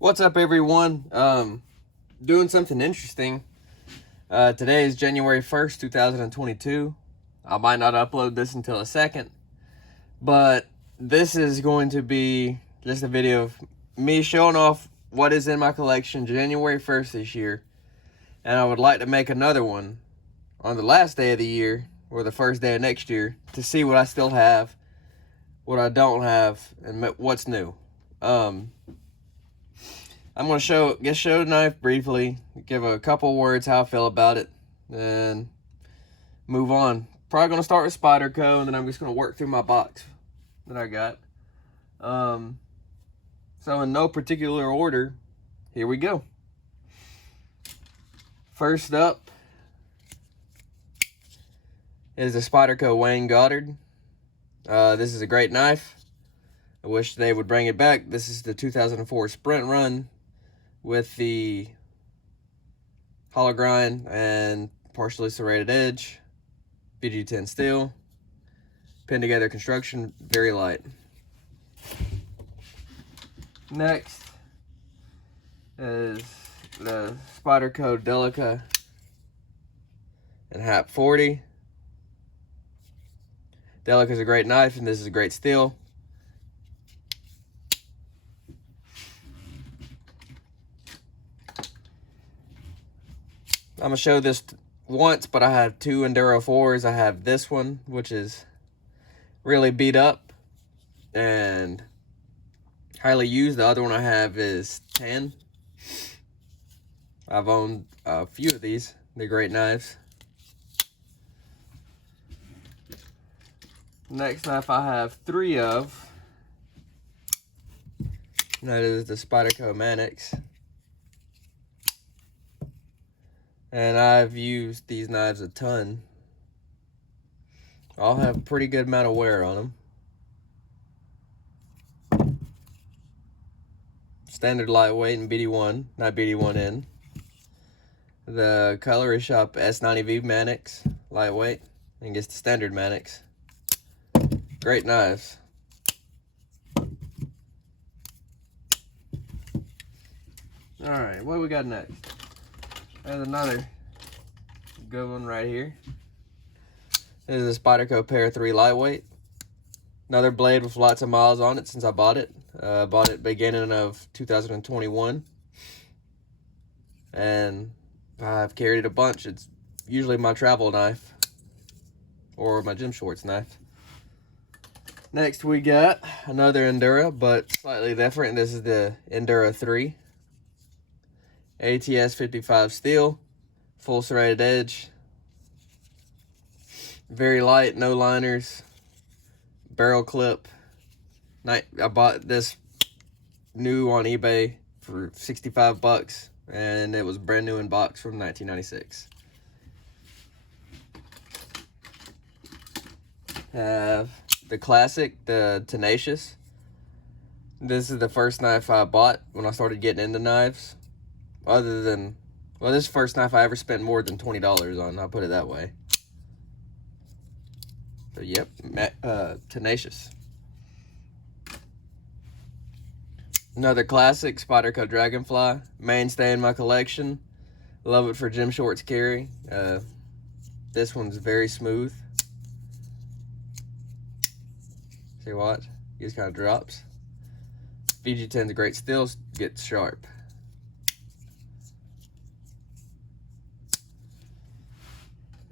What's up, everyone? Doing something interesting. Today is January 1st, 2022. I might not upload this until a second, but this is going to be just a video of me showing off what is in my collection January 1st this year. And I would like to make another one on the last day of the year or the first day of next year to see what I still have, what I don't have, and what's new. I'm going to show the knife briefly, give a couple words how I feel about it, and move on. Probably going to start with Spyderco, and then I'm just going to work through my box that I got. So in no particular order, here we go. First up is the Spyderco Wayne Goddard. This is a great knife. I wish they would bring it back. This is the 2004 Sprint Run with the hollow grind and partially serrated edge, VG10 steel, pin together construction, very light. Next is the Spyderco Delica and HAP 40. Delica is a great knife, and this is a great steel. I'm going to show this once, but I have two Enduro 4s. I have this one, which is really beat up and highly used. The other one I have is 10. I've owned a few of these. They're great knives. Next knife I have three of. And that is the Spyderco Manix. And I've used these knives a ton. All have a pretty good amount of wear on them. Standard lightweight and BD1, not BD1N. The color is shop S90V Manix, lightweight, and gets the standard Manix. Great knives. Alright, what do we got next? There's another good one right here. This is a Spyderco Pair 3 lightweight. Another blade with lots of miles on it since I bought it. Bought it beginning of 2021. And I've carried it a bunch. It's usually my travel knife or my gym shorts knife. Next we got another Enduro, but slightly different. This is the Enduro 3. ATS 55 steel, full serrated edge, very light, no liners, barrel clip. I bought this new on eBay for 65 bucks, and it was brand new in box from 1996. Have the classic, the Tenacious. This is the first knife I bought when I started getting into knives. Other than, well, this is the first knife I ever spent more than $20 on, I'll put it that way. So, yep, Tenacious. Another classic, Spyderco Dragonfly, mainstay in my collection. Love it for gym shorts carry. This one's very smooth. See what? It just kind of drops. VG10's a great steel, gets sharp.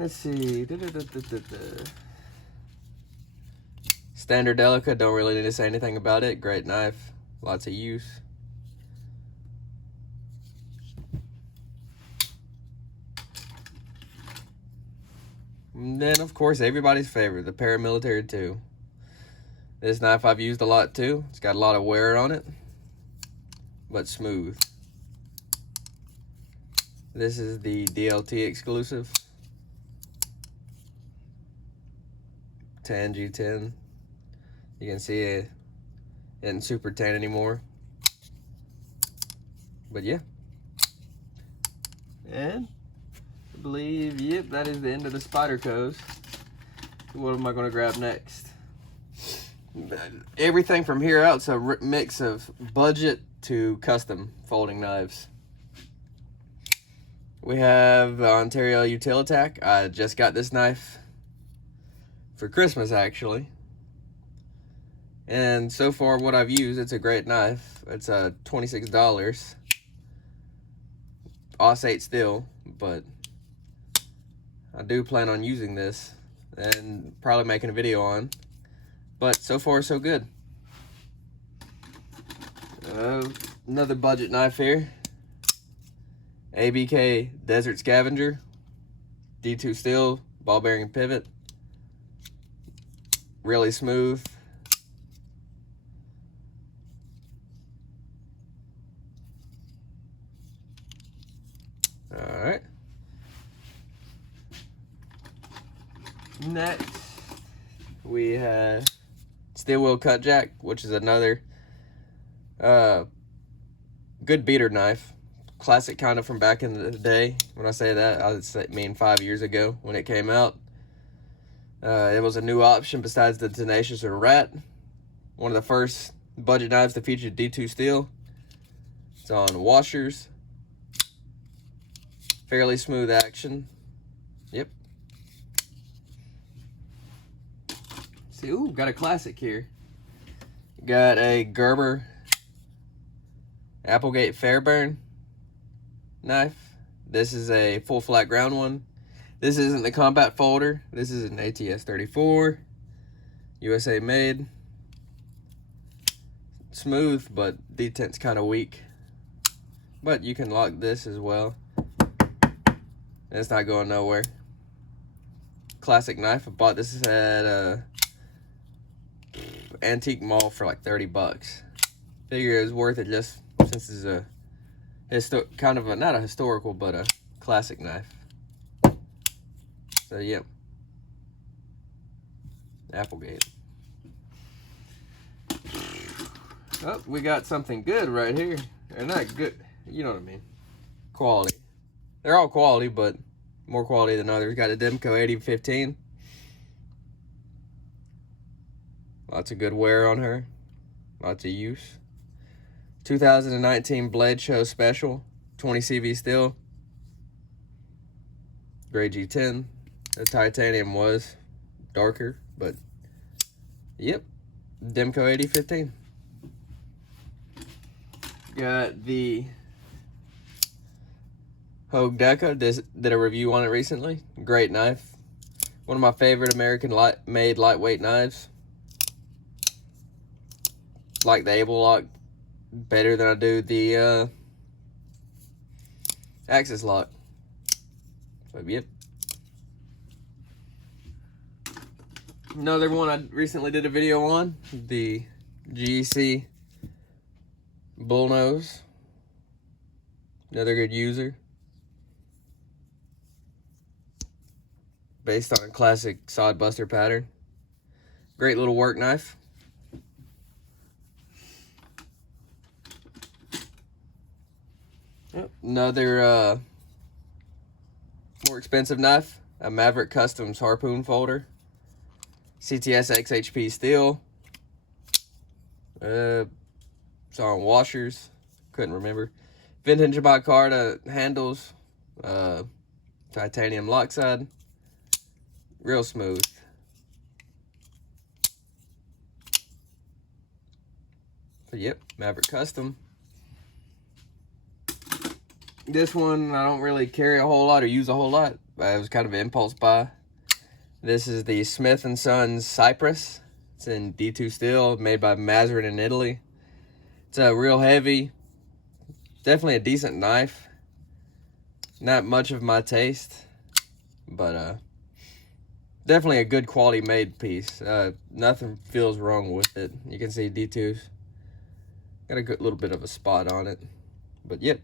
Let's see. Standard Delica, don't really need to say anything about it. Great knife, lots of use. And then, of course, everybody's favorite, the Paramilitary 2. This knife I've used a lot too. It's got a lot of wear on it, but smooth. This is the DLT exclusive. 10 G10. You can see it isn't super tan anymore. But yeah. And I believe, yep, that is the end of the Spydercos. What am I going to grab next? everything from here out, it's a mix of budget to custom folding knives. We have the Ontario Utilitac. I just got this knife for Christmas, actually. And so far, what I've used, it's a great knife. It's $26. Auss-8 steel, but I do plan on using this and probably making a video on. But so far, so good. Another budget knife here. ABK Desert Scavenger. D2 steel, ball bearing pivot. Really smooth. Alright. Next, we have steel wheel cut jack, which is another good beater knife. Classic kind of from back in the day. When I say that, I mean 5 years ago when it came out. It was a new option besides the Tenacious or Rat. One of the first budget knives to feature D2 steel. It's on washers. Fairly smooth action. Yep. See, ooh, got a classic here. Got a Gerber Applegate Fairbairn knife. This is a full flat ground one. This isn't the combat folder. This is an ATS 34. USA made. Smooth, but detent's kind of weak. But you can lock this as well. It's not going nowhere. Classic knife. I bought this at a antique mall for like $30. Figure it was worth it just since it's a kind of a, not a historical, but a classic knife. So yep. Applegate. Oh, we got something good right here. They're not good, you know what I mean. Quality. They're all quality, but more quality than others. Got a Demco 8015. Lots of good wear on her. Lots of use. 2019 Blade Show Special. 20 CV steel. Grade G10. The titanium was darker, but yep. Demco 8015. Got the Hogue Deca. Did a review on it recently. Great knife. One of my favorite American made lightweight knives. Like the Able Lock better than I do the Axis Lock. So yep. Another one I recently did a video on, the GEC Bullnose. Another good user. Based on a classic sodbuster pattern. Great little work knife. Yep. Another more expensive knife, a Maverick Customs harpoon folder. CTS XHP steel. It's on washers. Couldn't remember. Vintage micarta handles. Titanium lock side. Real smooth. So yep, Maverick Custom. This one I don't really carry a whole lot or use a whole lot. It was kind of an impulse buy. This is the Smith & Sons Cypress. It's in D2 steel, made by Mazarin in Italy. It's a real heavy, definitely a decent knife. Not much of my taste, but definitely a good quality made piece. Nothing feels wrong with it. You can see D2's got a good little bit of a spot on it, but yep.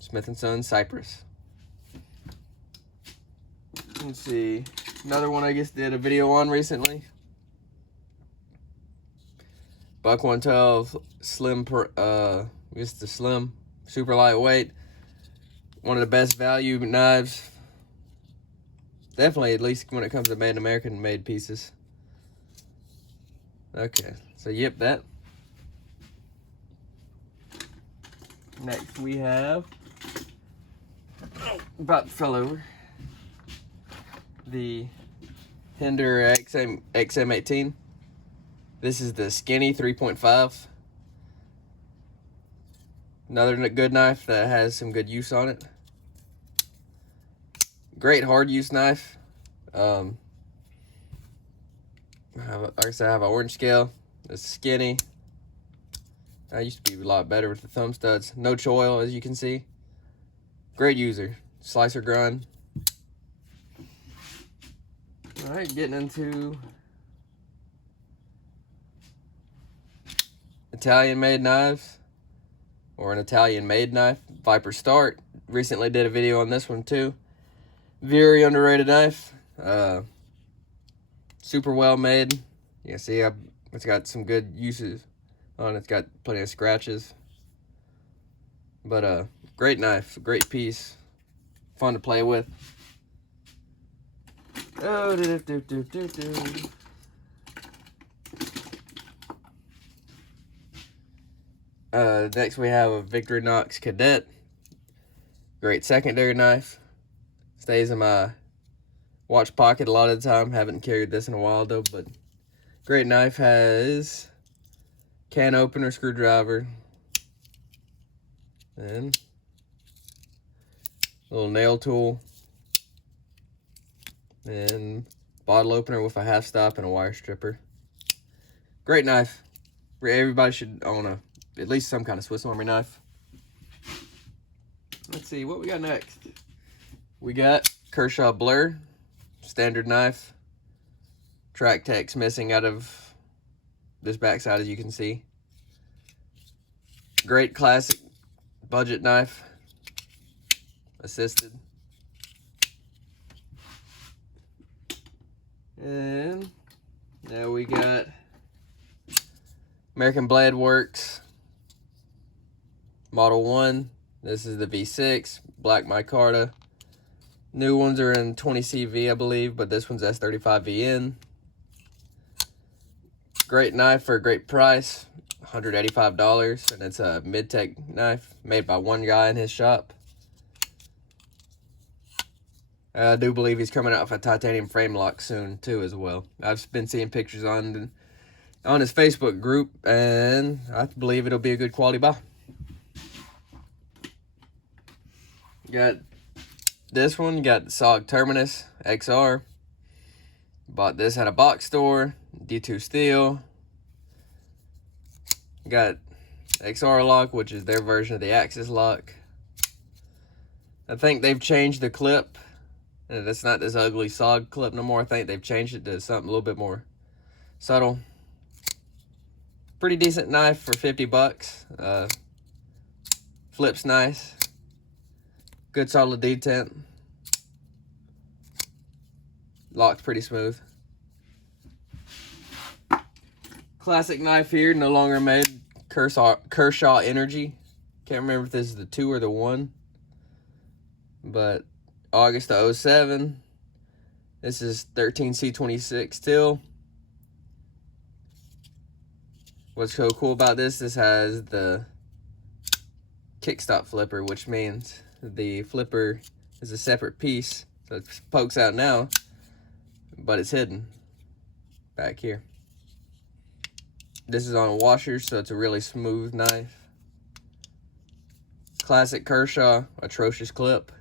Smith & Sons Cypress. Let's see, another one I guess did a video on recently. Buck 112 slim, just the slim, super lightweight. One of the best value knives. Definitely, at least when it comes to made American made pieces. Okay, so yep, that. Next we have, about to fell over, the Hinder XM18. This is the skinny 3.5. Another good knife that has some good use on it. Great hard use knife. Like I said, I have an orange scale. It's skinny. I used to be a lot better with the thumb studs. No choil, as you can see. Great user. Slicer grind. Alright, getting into Italian-made knives, or an Italian-made knife. Viper Start. Recently did a video on this one too. Very underrated knife. Super well made. You can see it's got some good uses on it. It's got plenty of scratches. But great knife, great piece. Fun to play with. Oh, next we have a Victorinox Cadet. Great secondary knife. Stays in my watch pocket a lot of the time. Haven't carried this in a while though, but great knife. Has can opener, screwdriver, and a little nail tool, and bottle opener with a half stop and a wire stripper. Great knife. Everybody should own at least some kind of Swiss Army knife. Let's see what we got next. We got Kershaw Blur, standard knife. Track text missing out of this backside, as you can see. Great classic budget knife. Assisted. And now we got American Blade Works Model 1. This is the V6, black micarta. New ones are in 20 CV, I believe, but this one's S35VN. Great knife for a great price, $185, and it's a mid-tech knife made by one guy in his shop. I do believe he's coming out with a titanium frame lock soon too, as well. I've been seeing pictures on his Facebook group, and I believe it'll be a good quality buy. Got this one, got the SOG Terminus XR. Bought this at a box store, D2 Steel. Got XR lock, which is their version of the Axis lock. I think they've changed the clip, and it's not this ugly SOG clip no more. I think they've changed it to something a little bit more subtle. Pretty decent knife for 50 bucks. Flips nice. Good solid detent. Locks pretty smooth. Classic knife here, no longer made. Kershaw Energy. Can't remember if this is the 2 or the 1. But August of 07. This is 13C26 steel. What's so cool about this has the kickstop flipper, which means the flipper is a separate piece. So it pokes out now, but it's hidden back here. This is on a washer, so it's a really smooth knife. Classic Kershaw, atrocious clip.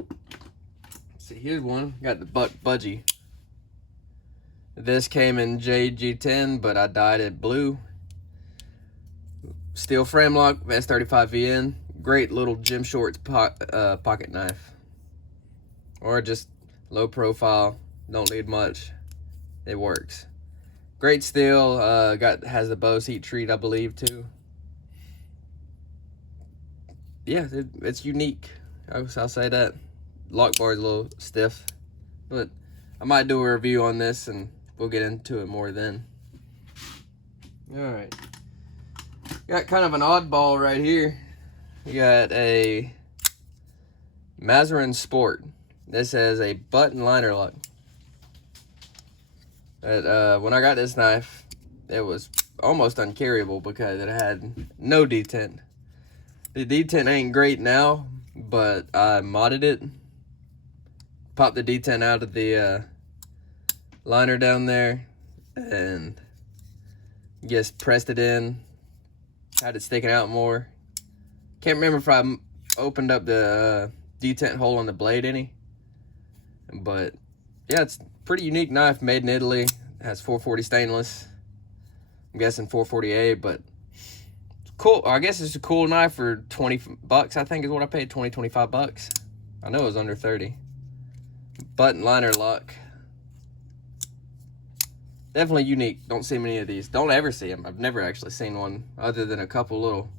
Let's see, here's one. Got the Buck Budgie. This came in JG10, but I dyed it blue. Steel frame lock, S35VN. Great little gym shorts pocket knife. Or just low profile, don't need much. It works. Great steel, has the Bose heat treat, I believe, too. Yeah, it's unique. I'll say that. Lock bar is a little stiff, but I might do a review on this and we'll get into it more then. All right. Got kind of an oddball right here. You got a Mazarin Sport. This has a button liner lock. When I got this knife, it was almost uncarryable because it had no detent. The detent ain't great now, but I modded it. Popped the detent out of the liner down there and just pressed it in. Had it sticking out more. Can't remember if I opened up the detent hole on the blade any. But yeah, it's a pretty unique knife, made in Italy. It has 440 stainless. I'm guessing 448, but cool. I guess it's a cool knife for 20 bucks, I think is what I paid, 25 bucks. I know it was under 30. Button liner lock. Definitely unique. Don't see many of these. Don't ever see them. I've never actually seen one other than a couple little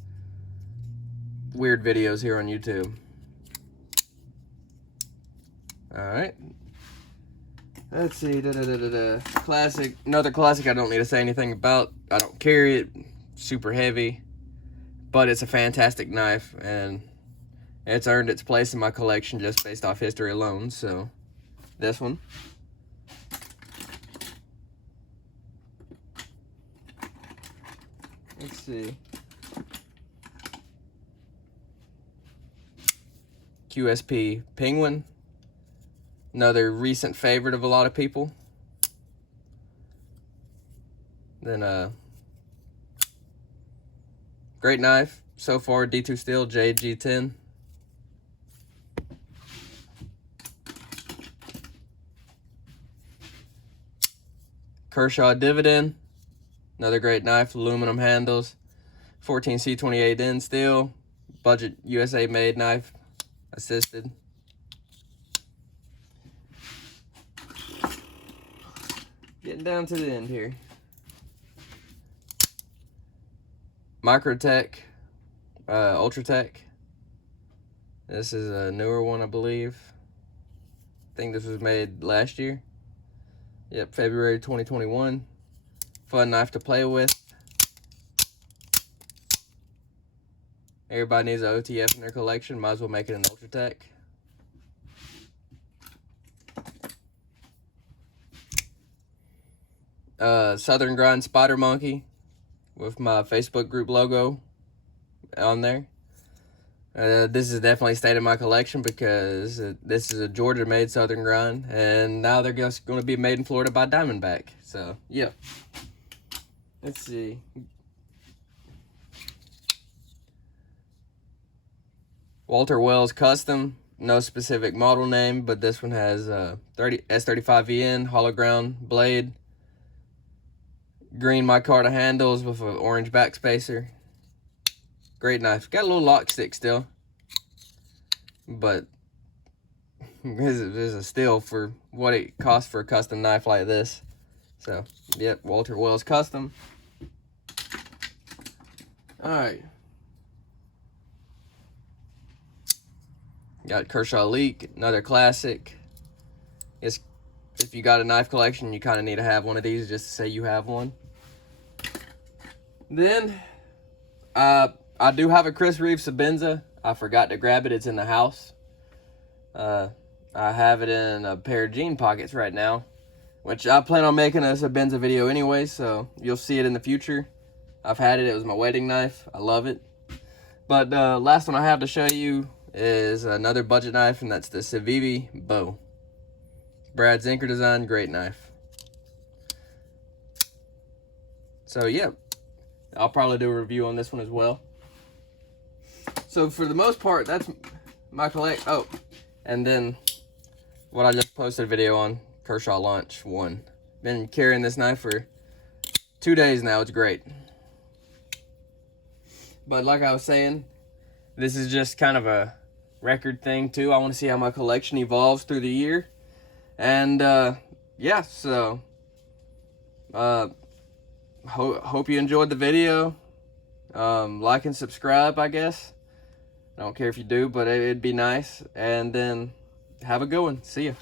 weird videos here on YouTube. Alright. Let's see. Classic. Another classic I don't need to say anything about. I don't carry it. Super heavy. But it's a fantastic knife, and it's earned its place in my collection just based off history alone. So, this one. Let's see. QSP Penguin. Another recent favorite of a lot of people. Then, great knife so far, D2 Steel JG10. Kershaw Dividend. Another great knife, aluminum handles. 14C28N steel. Budget USA made knife. Assisted. Getting down to the end here. Microtech, Ultratech. This is a newer one, I believe. I think this was made last year. Yep, February 2021. Fun knife to play with. Everybody needs an OTF in their collection. Might as well make it an Ultratech. Southern Grind Spider Monkey with my Facebook group logo on there. This is definitely stayed in my collection because this is a Georgia-made Southern Grind, and now they're just going to be made in Florida by Diamondback. So, yeah. Let's see. Walter Wells Custom. No specific model name, but this one has S35VN hologround blade. Green micarta handles with an orange backspacer. Great knife. Got a little lock stick still, but this is a steal for what it costs for a custom knife like this. So, yep, Walter Wells Custom. Alright. Got Kershaw Leak, another classic. If you got a knife collection, you kind of need to have one of these just to say you have one. Then, I do have a Chris Reeve Sabenza. I forgot to grab it. It's in the house. I have it in a pair of jean pockets right now, which I plan on making a Sabenza video anyway, so you'll see it in the future. I've had it. It was my wedding knife. I love it. But last one I have to show you is another budget knife, and that's the Civivi Bow. Brad Zinker design, great knife. So yeah, I'll probably do a review on this one as well. So for the most part, that's my collect. Oh, and then what I just posted a video on, Kershaw Launch 1. Been carrying this knife for 2 days now. It's great. But like I was saying, this is just kind of a record thing too. I want to see how my collection evolves through the year. And yeah, so hope you enjoyed the video. Like and subscribe, I guess. I don't care if you do, but it'd be nice. And then have a good one. See ya.